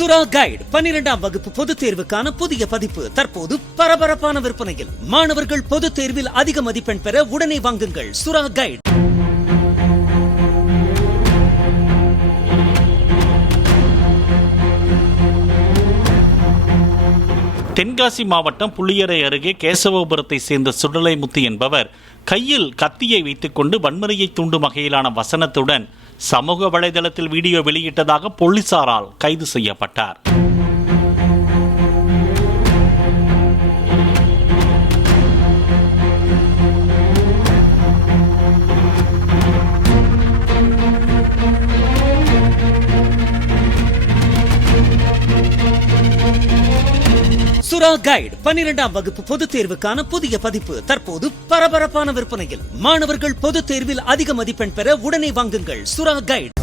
சுறா கைடு 12ஆம் வகுப்பு பொதுத் தேர்வுக்கான புதிய பதிப்பு தற்போது பரபரப்பான விற்பனையில். மாணவர்கள் பொதுத் தேர்வில் அதிக மதிப்பெண் பெற உடனே வாங்குங்கள் சுறா கைடு. தென்காசி மாவட்டம் புளியரை அருகே கேசவபுரத்தை சேர்ந்த சுடலைமுத்து என்பவர் கையில் கத்தியை வைத்துக்கொண்டு வன்முறையை தூண்டும் வகையிலான வசனத்துடன் சமூக வலைதளத்தில் வீடியோ வெளியிட்டதாக போலீசாரால் கைது செய்யப்பட்டார். சுறா கைடு 12ஆம் வகுப்பு பொதுத் தேர்வுக்கான புதிய பதிப்பு தற்போது பரபரப்பான விற்பனையில். மாணவர்கள் பொதுத் தேர்வில் அதிக மதிப்பெண் பெற உடனே வாங்குங்கள் சுறா கைடு.